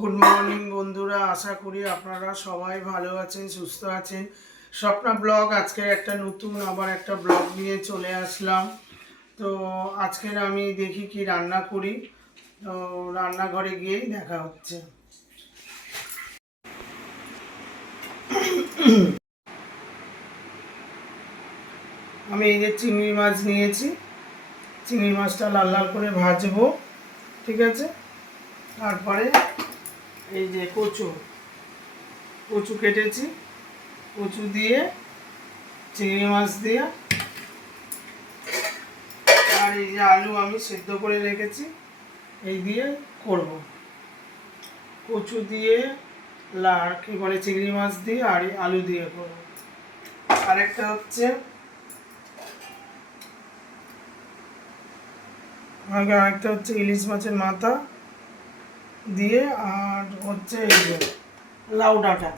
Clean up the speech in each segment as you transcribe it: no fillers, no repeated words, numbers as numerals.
Good morning বন্ধুরা, আশা করি আপনারা সবাই ভালো আছেন, সুস্থ আছেন। স্বপ্না ব্লগ আজকের একটা নতুন আবার একটা ব্লগ নিয়ে চলে আসলাম। তো আজকের আমি দেখি কি রান্না করি, তো রান্নাঘরে গিয়েই দেখা হচ্ছে। আমি এই যে চিংড়ি মাছ নিয়েছি, চিংড়ি মাছটা লাল লাল করে ভাজবো, ঠিক আছে। তারপরে এই যে কচু কচু কেটেছি, কচু দিয়ে চিংড়ি মাছ দিয়ে, আর এই যে আলু আমি সেদ্ধ করে রেখেছি, এই দিয়ে করব। কচু দিয়ে কি বলে চিংড়ি মাছ দিয়ে আর আলু দিয়ে করব। আরেকটা হচ্ছে ইলিশ মাছের মাথা দিয়ে, আর হচ্ছে এই যে লাউ ডাঁটা,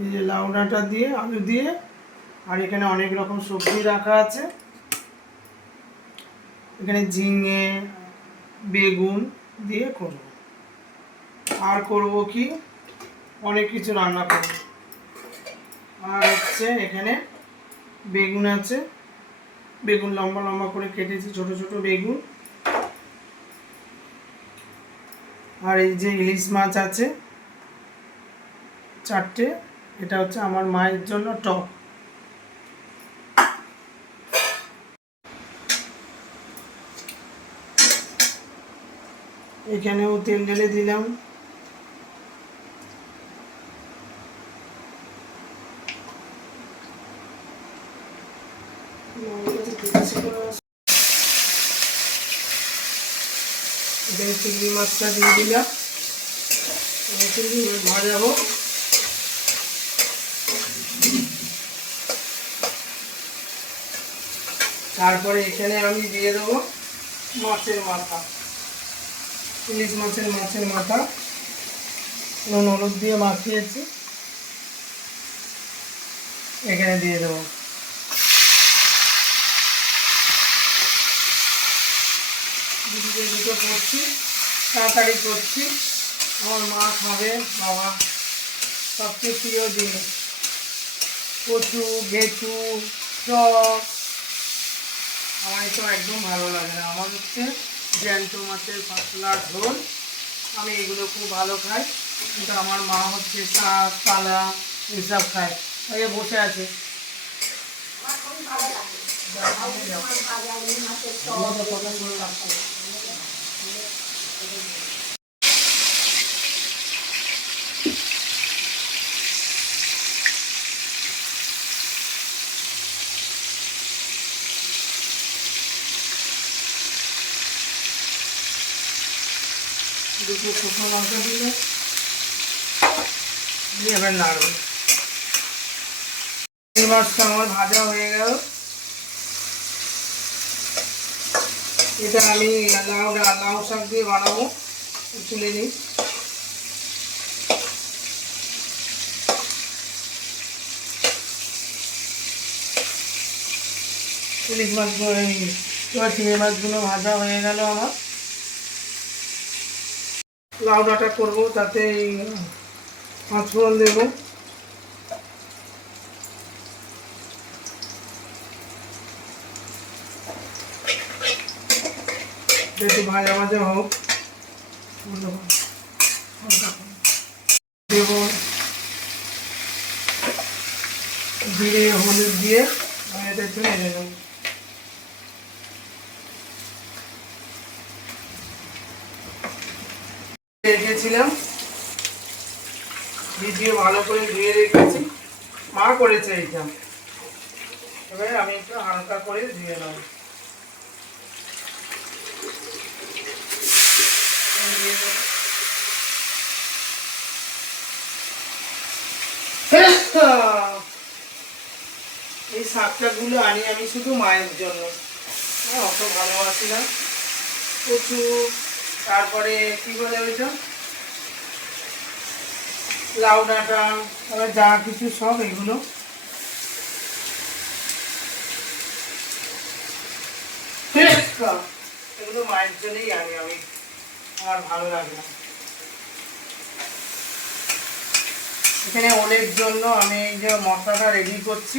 এই যে লাউ ডাঁটা দিয়ে আলু দিয়ে, আর এখানে অনেক রকম সবজি রাখা আছে। এখানে ঝিঙে, বেগুন দিয়ে করব। আর করব কি, অনেক কিছু রান্না করব। আর হচ্ছে এখানে বেগুন আছে, বেগুন লম্বা লম্বা করে কেটেছি, ছোট ছোট বেগুন। আর এই যে ইলিশ মাছ আছে 4টে, এটা হচ্ছে আমার মায়ের জন্য টক। এখানেও তেল ঢেলে দিলাম। এখানে চিংড়ি মাছটা দিয়ে দিলাম, চিংড়ি মাছ ভাজাবো। তারপরে এখানে আমি দিয়ে দেবো মাছের মাথা, ইলিশ মাছের মাথা নুন হলুদ দিয়ে মাখিয়েছি, এখানে দিয়ে দেবো। দুটো করছি, তাড়াতাড়ি করছি, আমার মা খাবে। বাবা সবচেয়ে প্রিয় জিনিস কচু, ঘেঁচু, টক। আমার তো একদম ভালো লাগে না, আমার হচ্ছে জ্যান্ত মাছের পাতলা ঝোল, আমি এগুলো খুব ভালো খাই। কিন্তু আমার মা হচ্ছে শাক পালা এসব খায়। এই বসে আছে, দুটো শুকনো লঙ্কা দিলে দিয়ে এবার নাড়বে। এই মাছটা আমার ভাজা হয়ে গেল। এটা আমি লাউ শাক দিয়ে বানাবো, তুলে নিই। ইলিশ মাছগুলো, এবার চিংড়ি মাছগুলো ভাজা হয়ে গেল আমার। লাউ ডাঁটা করবো, তাতে পাঁচফোড়ন দেবো। একটু ভাজা ভাজা হোক, দেব জিরে হলুদ দিয়ে আমি এটা একটু নেড়ে নেব। রেখেছিলাম, ভিজিয়ে ভালো করে ধুয়ে রেখেছি, মা করেছে এইটা। এবার আমি একটু হালকা করে ধুয়ে নেব। এই শাকটাগুলো আনি আমি শুধু মায়ের জন্য, অত ভালোবাসি না। কচু, তারপরে কি বলে ওইটা লাউ ডাঁটা, তারপরে যা কিছু সব এগুলো এগুলো মায়ের জন্যই আনি আমি। আমার ভালো লাগে না। এখানে ওলের জন্য আমি এই যে মশলাটা রেডি করছি,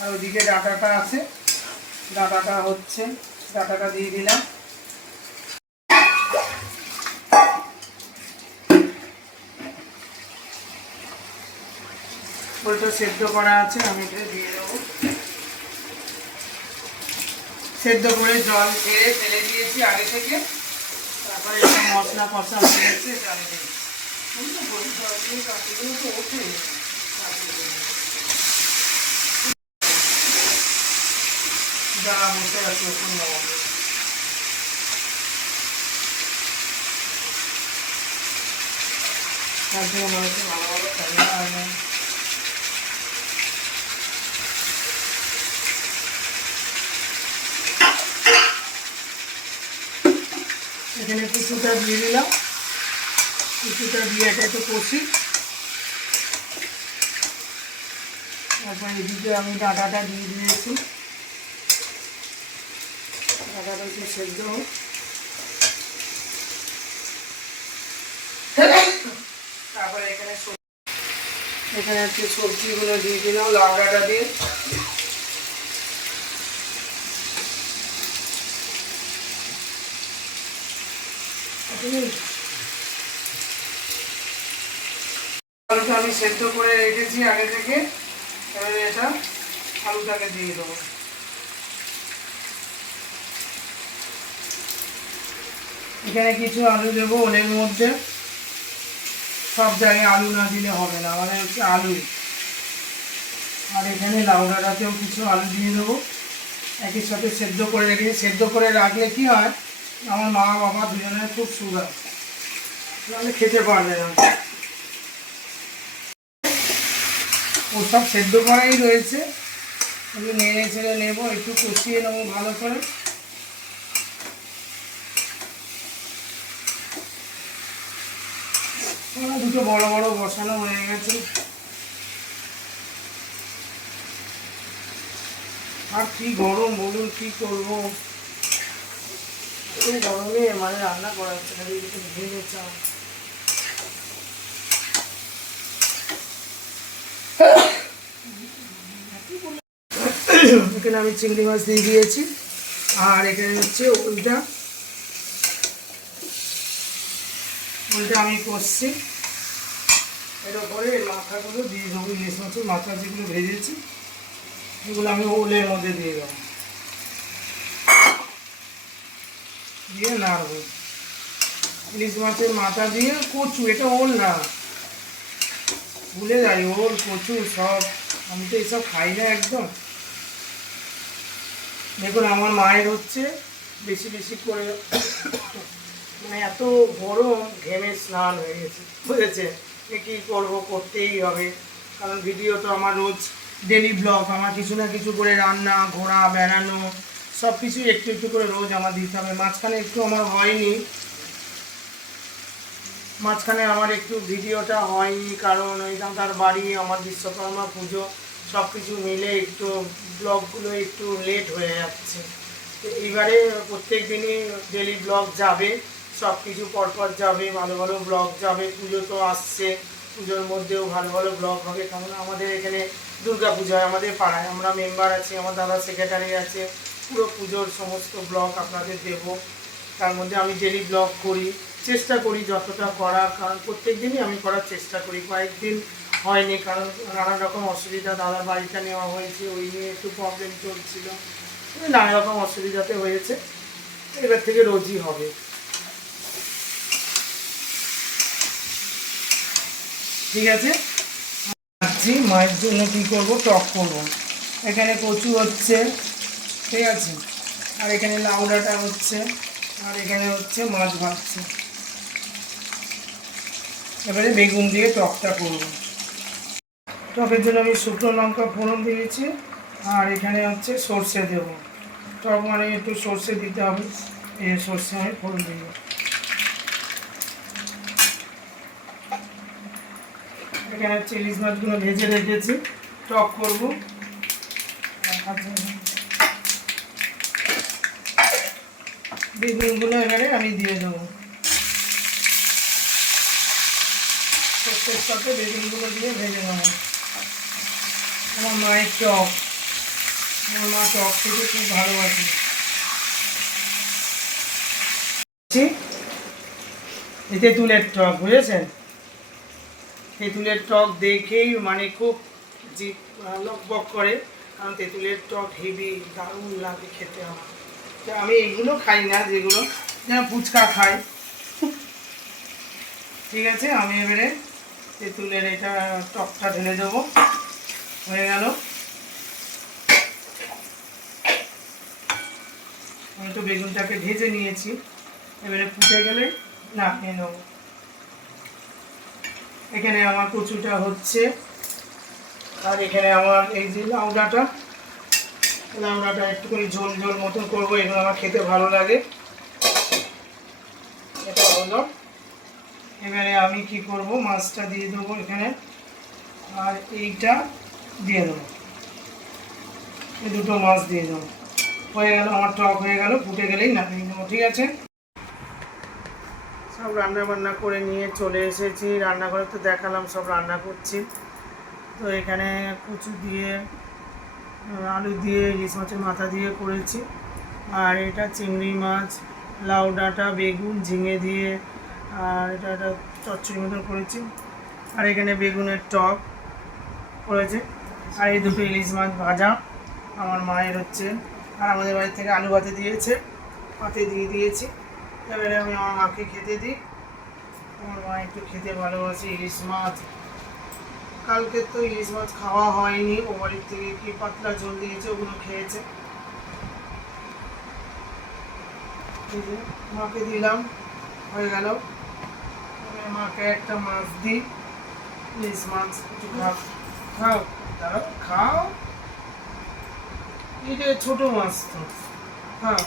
আর ওদিকে ডাঁটাটা আছে, ডাঁটাটা হচ্ছে, ডাঁটাটা দিয়ে দিলাম। ওইটা সেদ্ধ করা আছে, আমি এটা দিয়ে দেবো। সেদ্ধ করে জল ছেড়ে ফেলে দিয়েছি আগে থেকে, তারপরে এটা মশলা কষা হয়ে গেছে, এটা আমি দিই। যারা বসে আছে ওখানে মানুষের ভালোভাবে ঠান্ডা হয় না। এখানে কিছুটা দিয়ে দিলাম, কিছুটা দিয়ে এটা একটু কষি। তারপর এদিকে আমি ডাঁটাটা দিয়ে দিয়েছি, ডাঁটাটা একটু সেদ্ধ হোক। তারপরে এখানে একটু সবজিগুলো দিয়ে দিলাম লাউ ডাঁটা দিয়ে। আলুটা আমি সেদ্ধ করে রেখেছি আগে থেকে, এবারে এটা আলুটাকে দিয়ে দেবো। এখানে কিছু আলু দেবো ওলের মধ্যে, সব জায়গায় আলু না দিলে হবে না, মানে হচ্ছে আলু। আর এখানে লাউ ডাঁটাতেও কিছু আলু দিয়ে দেবো, একই সাথে সেদ্ধ করে রেখেছি। সেদ্ধ করে রাখলে কি হয়, আমার মা বাবা দুজনের খুব সুগার, নাহলে খেতে পারবে না। ওসব সেদ্ধ করাই রয়েছে, আমি নেড়ে ছেড়ে নেবো, একটু কষিয়ে নেবো ভালো করে। দুটো বড় বড় বসানো হয়ে গেছে। আর কি গরম বলুন, কি করবো, গরমে মানে রান্না করা হচ্ছে না, ভেঙে চাও। এখানে আমি চিংড়ি মাছ দিয়ে দিয়েছি, আর এখানে হচ্ছে ওইটা আমি কষছি। এর উপরে মাথাগুলো দিয়ে দেবো, ইলিশ মাছের মাথা যেগুলো ভেজেছি এগুলো আমি ওলের মধ্যে দিয়ে দেবো, দিয়ে নাড়বো। ইলিশ মাছের মাথা দিয়ে কচু, এটা ওল না, ভুলে যাই, ওল কচু সব, আমি তো এইসব খাই না একদম। দেখুন আমার মায়ের হচ্ছে বেশি বেশি করে, মানে এত গরম ঘেমে স্নান হয়ে গেছে, বুঝেছে, কী করবো, করতেই হবে, কারণ ভিডিও তো আমার রোজ ডেলি ব্লগ, আমার কিছু না কিছু করে রান্না, ঘোরা, বেড়ানো, সব কিছু একটু একটু করে রোজ আমার দিতে হবে। মাঝখানে একটু আমার হয়নি, মাঝখানে আমার একটু ভিডিওটা হয়নি, কারণ ওই তার বাড়ি, আমার বিশ্বকর্মা পুজো, সব কিছু মিলে একটু ব্লগগুলো একটু লেট হয়ে যাচ্ছে। তো এইবারে প্রত্যেক দিনই ডেলি ব্লগ যাবে, সব কিছু পরপর যাবে, ভালো ভালো ব্লগ যাবে। পুজো তো আসছে, পুজোর মধ্যেও ভালো ভালো ব্লগ হবে, কারণ আমাদের এখানে দুর্গা পুজো হয় আমাদের পাড়ায়, আমরা মেম্বার আছি, আমার দাদা সেক্রেটারি আছে, পুরো পুজোর সমস্ত ব্লগ আপনাদের দেব। তার মধ্যে আমি ডেলি ব্লগ করি, চেষ্টা করি যতটা করার, কারণ প্রত্যেক দিনই আমি করার চেষ্টা করি। কয়েকদিন হয়নি, কারণ নানা রকম অসুবিধা, দাদার বাড়িটা নেওয়া হয়েছে, ওই নিয়ে একটু প্রবলেম চলছিল, নানা রকম অসুবিধাতে হয়েছে। এবার থেকে রোজই হবে, ঠিক আছে। ভাবছি মায়ের জন্য কী করবো, টক করবো। এখানে কচু হচ্ছে, ঠিক আছে, আর এখানে লাউ ডাঁটা হচ্ছে, আর এখানে হচ্ছে মাছ ভাজছে। এবারে বেগুন দিয়ে টকটা করব। টকের জন্য আমি শুকনো লঙ্কা ফোড়ন দিয়েছি, আর এখানে হচ্ছে সর্ষে দেবো। টক মানে একটু সর্ষে দিতে হবে, এই সর্ষে আমি ফোড়ন দিব। এখানে হচ্ছে ইলিশ মাছগুলো ভেজে রেখেছি, টক করব। বেগুনগুলো এবারে আমি দিয়ে দেবো। এর সাথে বেগুনগুলো দিয়ে ভেজে নেব। আমার মায়ের টক, আমার মা টক খেতে খুব ভালোবাসে। তেঁতুলের টক, বুঝেছেন? তেঁতুলের টক দেখেই মানে খুব জিভ লকবক করে, কারণ তেঁতুলের টক হেভি দারুণ লাগে খেতে আমার। তো আমি এইগুলো খাই না, যেগুলো যেন ফুচকা খাই। ঠিক আছে, আমি এবারে তেঁতুলের এটা টকটা ঢেলে দেবো। হয়ে গেল। আমি তো বেগুনটাকে ভেজে নিয়েছি, এবারে ফুটে গেলে নামিয়ে নেব। এখানে আমার কচুটা হচ্ছে, আর এখানে আমার এই যে লাউডাটা একটুখানি ঝোল ঝোল মতন করবো, এগুলো আমার খেতে ভালো লাগে। এটা হলো। এবারে আমি কি করব, মাছটা দিয়ে দেবো এখানে, আর এইটা দিয়ে দেবো, এই দুটো মাছ দিয়ে দেবো। হয়ে গেল, আমার টক হয়ে গেল, ফুটে গেলেই নামিয়ে নেবো। ঠিক আছে, সব রান্না বান্না করে নিয়ে চলে এসেছি রান্নাঘরে। তো দেখালাম সব রান্না করছি। তো এখানে কচু দিয়ে, আলু দিয়ে, ইলিশ মাছের মাথা দিয়ে করেছি। আর এটা চিংড়ি মাছ, লাউ ডাঁটা, বেগুন, ঝিঙে দিয়ে, আর এটা একটা চচ্চড়ি মতন করেছি। আর এখানে বেগুনের টক করেছে। আর এই দুটো ইলিশ মাছ ভাজা আমার মায়ের হচ্ছে। আর আমাদের বাড়ি থেকে আলু ভাতে দিয়েছে, পাতে দিয়ে দিয়েছি। এবারে আমি আমার মাকে খেতে দিই। আমার মা একটু খেতে ভালোবাসে ইলিশ মাছ। কালকে তো ইলিশ মাছ খাওয়া হয়নি, ও বাড়ির থেকে কি পাতলা ঝোল দিয়েছে, ওগুলো খেয়েছে। মাকে দিলাম, হয়ে গেল। মাকে একটা মাছ দিই, ইলিশ মাছ। একটু খাও, খাও, দাঁড়াও, খাও। এটা ছোট মাছ তো, খাও,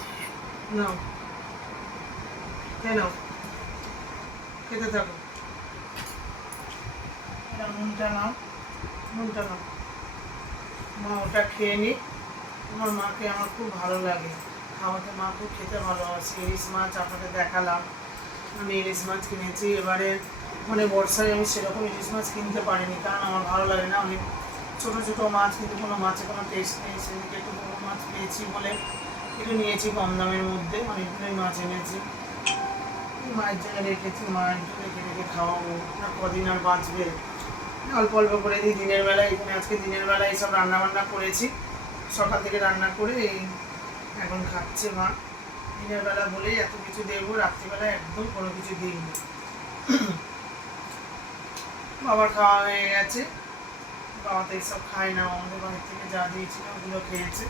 নাও, খেয়ে নাও, খেতে থাকো। এটা নুনটা নাও, নুনটা নাও। মা ওটা খেয়ে নিই। আমার মাকে আমার খুব ভালো লাগে খাওয়াতে, মা খুব খেতে ভালোবাসে। ইলিশ মাছ আপনাদের দেখালাম, আমি ইলিশ মাছ কিনেছি। এবারে মানে বর্ষায় আমি সেরকম ইলিশ মাছ কিনতে পারিনি, কারণ আমার ভালো লাগে না। অনেক ছোটো ছোটো মাছ, কিন্তু কোনো মাছে কোনো টেস্ট নেই। সেদিকে একটু বড়ো মাছ পেয়েছি বলে একটু নিয়েছি কম দামের মধ্যে, অনেকগুলোই মাছ এনেছি। মায়ের জন্য রেখেছি, মায়ের জন্য রেখে রেখে খাওয়াবো না, কদিন আর বাঁচবে। অল্প অল্প করে দিই দিনের বেলায়। এখানে আজকে দিনের বেলায় এইসব রান্নাবান্না করেছি, সকাল থেকে রান্না করে এই এখন খাচ্ছে মা। দিনের বেলা বলেই এত কিছু দেবো, রাত্রিবেলায় একদম কোনো কিছু দিইনি। বাবার খাওয়া হয়ে গেছে, বাবা তো এইসব খায় না, আমাদের বাড়ির থেকে যা দিয়েছিল ওগুলো খেয়েছে।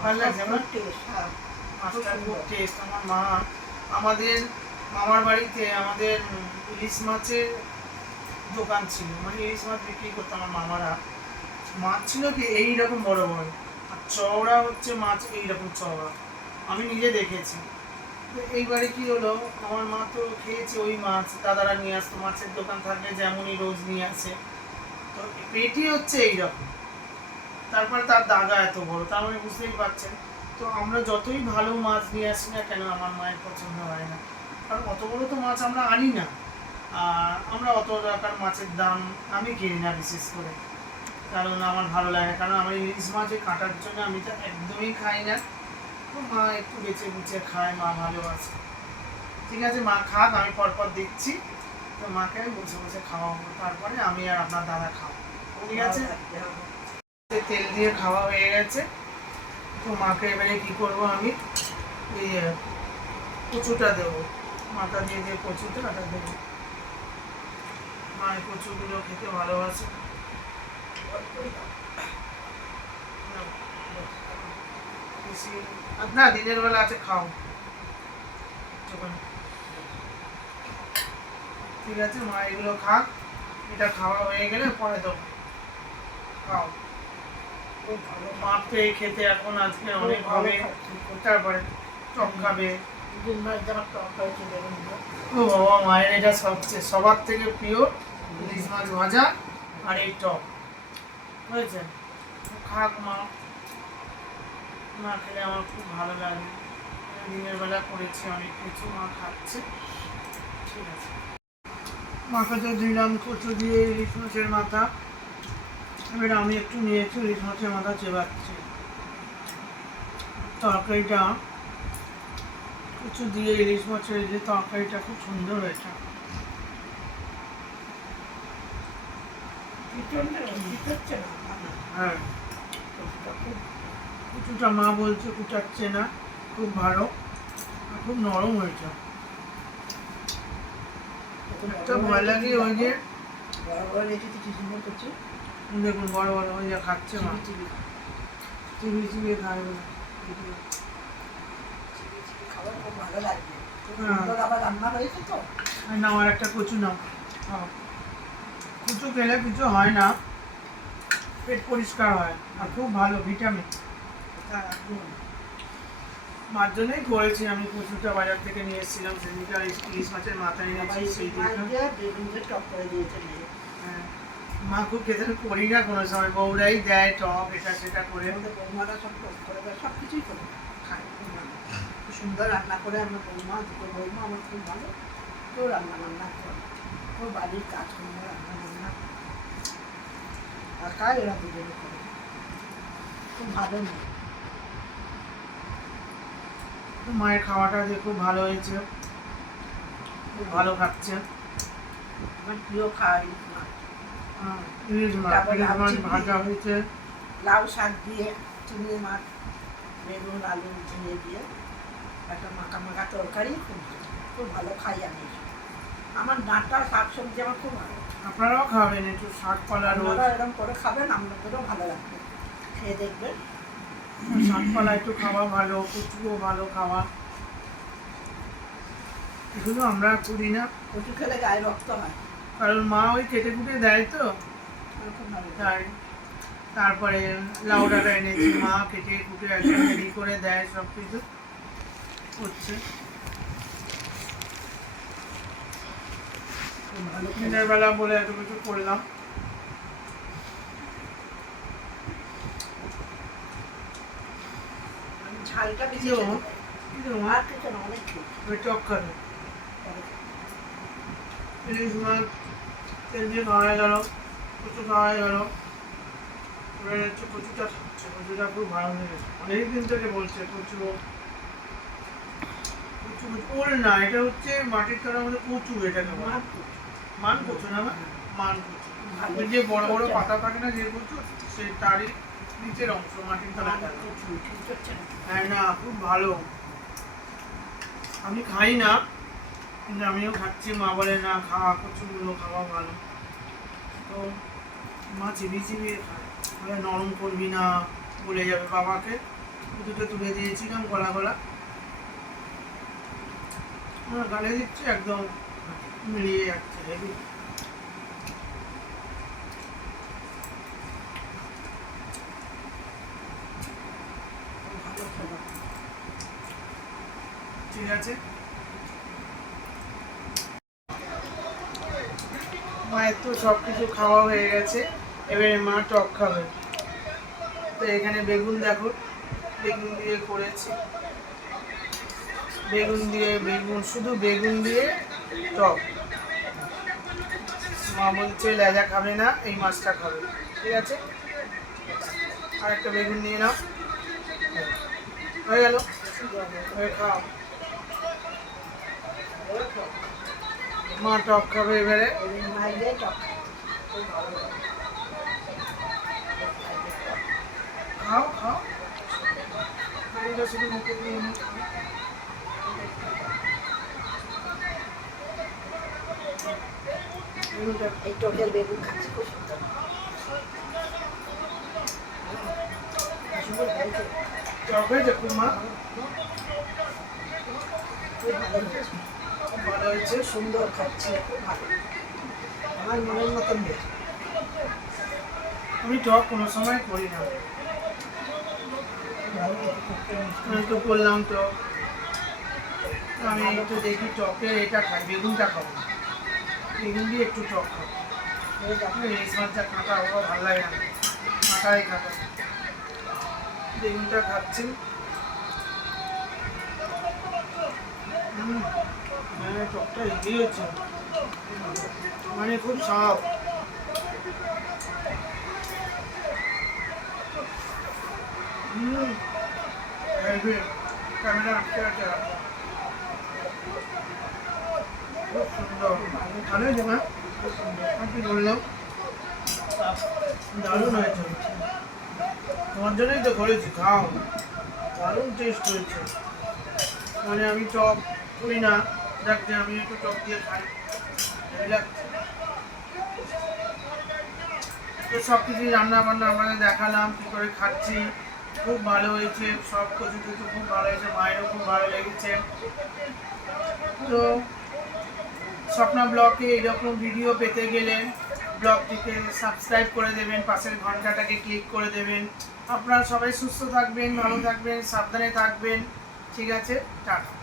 ভালো লাগছে আমার মাছটা, খুব টেস্ট। আমার মা, আমাদের মামার বাড়িতে আমাদের ইলিশ মাছের দোকান ছিল, মানে ইলিশ মাছ বিক্রি করতো আমার মামারা। মাছ ছিল কি এইরকম বড় বড়, আর চওড়া হচ্ছে মাছ এইরকম চওড়া, আমি নিজে দেখেছি। তো এইবারে কি হলো, আমার মা তো খেয়েছে ওই মাছ, দাদারা নিয়ে আসতো, মাছের দোকান থাকলে যেমনই রোজ নিয়ে আসে। তো পেটি হচ্ছে এইরকম, তারপরে তার দাগা এত বড়, তার মানে বুঝতেই পারছেন। তো আমরা যতই ভালো মাছ নিয়ে আসি না কেন, আমার মায়ের পছন্দ হয় না, কারণ অত বড় তো মাছ আমরা আনি না। আর আমরা অত টাকার মাছের দাম আমি কিনি না বিশেষ করে, কারণ আমার ভালো লাগে। কারণ আমার ইলিশ মাছ কাটার জন্য আমি তো একদমই খাই না। তো মা একটু বেছে বুঝে খায়, মা ভালোবাসে। ঠিক আছে, মা খাক, আমি পরপর দেখছি। তো মাকে আমি বসে বসে খাওয়াবো, তারপরে আমি আর আপনার দাদা খাবো। ঠিক আছে, তেল দিয়ে খাওয়া হয়ে গেছে। তো মাকে এবারে কি করবো, আমি এই কচুটা দেবো, মাথা দিয়ে যে কচুটা ওটা দেবো। মায়ের কচুগুলো খেতে ভালোবাসে। না, দিনের বেলা আছে, খাও। ঠিক আছে, মা এগুলো খাক, এটা খাওয়া হয়ে গেলে পরে দেবো, খাও। মাপ তো এই খেতে এখন আজকে অনেক হবে, তারপরে টক খাবে। ও বাবা, মায়ের এটা সবচেয়ে সবার থেকে প্রিয় ইলিশ মাছ ভাজা আর এই টক, বুঝেছেন? খাক মা, মা খেলে আমার খুব ভালো লাগে। দিনের বেলা করেছি অনেক কিছু, মা খাচ্ছে। ঠিক আছে। মাকে তো দিলাম কচু দিয়ে ইলিশ মাছের মাথা। এবার আমি একটু নিয়েছি ইলিশ মাছের মাথা চেবাচ্ছি। তরকারিটা কচু দিয়ে ইলিশ মাছের যে তরকারিটা খুব সুন্দর হয়েছে। হ্যাঁ, কচুটা মা বলছে কুচাচ্ছে না, খুব ভালো, খুব নরম হয়েছে। একটা ভয় লাগে ওই যে দেখুন বড় বড় ওই যে খাচ্ছে মা, চিবিয়ে চিবিয়ে খায় বলে। না আমার একটা কচু নাও, কচু খেলে কিছু হয় না, পেট পরিষ্কার হয় আর খুব ভালো ভিটামিন। মার জন্যই করেছি আমি, কচুটা বাজার থেকে নিয়ে এসেছিলাম সেদিনকে, ইলিশ মাছের মাথা এনেছি সেই হ্যাঁ, মা খুব খেতে করি না কোনো সময়, বউরাই দেয় টক এটা সেটা করে। বৌমারা সব সব কিছুই করে খায়, খুব সুন্দর রান্না করে। আমার বৌমা দুটো বৌমা আমার খুব ভালো, তো রান্না বান্না করে, ওর বাড়ির কাজকর্ম রান্না বান্না আর খায়, ওরা দুজনে করে, খুব ভালো মেয়ে। মায়ের খাওয়াটা যে খুব ভালো হয়েছে, খুব ভালো খাচ্ছে। আমার প্রিয় খাওয়া ইলিশ মাছ ভাজা হয়েছে, লাউ শাক দিয়ে চিংড়ি মাছ বেগুন আলু ঝিঙে দিয়ে একটা মাখা মাখা তরকারি, খুব ভালো খাই আমি। আমার ডাঁটা শাক সবজি আমার খুব ভালো। আপনারাও খাবেন একটু শাকপালা রোজ, এরকম করে খাবেন, আপনাদেরও ভালো লাগবে, খেয়ে দেখবেন। শাকপালা একটু খাওয়া ভালো, কচুও ভালো খাওয়া, এগুলো আমরা করি না। কচু খেলে গায়ে রক্ত হয়, কারণ মা ওই কেটে কুটে দেয় তো এরকম ভালো তাই। তারপরে লাউ ডাঁটা এনেছি, মা কেটে কুটে একদম রেডি করে দেয়, সব কিছু হচ্ছে। ভালো দিনের বেলা বলে এত কিছু করলাম। ঝালটা বেশি কি খেতে ও? হয়। কি রে মা? আর কিছু না, অনেক খেয়ে। ওই টক খাবে, ইলিশ মাছ তেল দিয়ে খাওয়া হয়ে গেল, কচু খাওয়া হয়ে গেল, এবার হচ্ছে কচুটা খাচ্ছে। কচুটা খুব ভালো লেগেছে, অনেকদিন থেকে বলছে কচু কচু ওল না, এটা হচ্ছে মাটির তলার মধ্যে কচু, এটাকে বলে মান কচু না, মান কচু। ওই যে বড় বড় পাতা থাকে না যে কচু, সেই তারই নিচের অংশ মাটির তলাটা। হ্যাঁ না, খুব ভালো। আমি খাই না কিন্তু আমিও খাচ্ছি, মা বলে না খাওয়া, কচুগুলো খাওয়া ভালো। তো মা চিবিয়ে চিবিয়ে খায়, বলে নরম করবি না, বলে যাবে বাবাকে। দুটো তুলে দিয়েছিলাম গলা গলা, গালে দিচ্ছে, একদম মিলিয়ে যাচ্ছে, হেবি। ঠিক আছে, মায়ের তো সব কিছু খাওয়া হয়ে গেছে, এবারে মা টক খাবে। তো এখানে বেগুন দেখো, বেগুন দিয়ে করেছি, বেগুন দিয়ে, বেগুন শুধু বেগুন দিয়ে টক। মা বলছে লেজা খাবে না, এই মাছটা খাবে। ঠিক আছে, আর একটা বেগুন নিয়ে নাও, হয়ে গেল, খাও। মা টক খাবে এবারে, খাও খাও, বেগুনটা শুধু মুখে দিয়ে এনে খাও। এই টকের বেগুন খাচ্ছি, খুব সুন্দর। টক হয়েছে খুব মা, খুব ভালো হয়েছে, খুব ভালো হয়েছে। সুন্দর খাচ্ছি, খুব ভালো, আমার মনের মতন হয়েছে। আমি টক কোনো সময় করি না, আমি তো করলাম টক, আমি একটু দেখি টকের এটা খাই, বেগুনটা খাবো, বেগুন দিয়ে একটু টক খাবো। ইলিশ মাছটা কাঁটা ওরা ভালো লাগে না, কাঁটাই কাঁটা। বেগুনটা খাচ্ছি, হ্যাঁ টকটা হেভি হয়েছে। মানে খুব সব ক্যামেরা আটকে আছে খুব সুন্দর ভালো হয়েছে মা কি বললাম দারুণ হয়েছে তোমার জন্যই তো করেছি খাও দারুণ টেস্ট হয়েছে মানে আমি চপ করি না দেখতে আমি একটু চপ দিয়ে খাই তো সব কিছুই রান্না বান্না আমাদের দেখালাম কী করে খাচ্ছি খুব ভালো হয়েছে সব কিছু কিন্তু খুব ভালো হয়েছে মায়েরও খুব ভালো লেগেছে তো স্বপ্না ব্লগে এইরকম ভিডিও পেতে গেলে ব্লগটিকে সাবস্ক্রাইব করে দেবেন পাশের ঘন্টাটাকে ক্লিক করে দেবেন আপনারা সবাই সুস্থ থাকবেন ভালো থাকবেন সাবধানে থাকবেন ঠিক আছে টাটা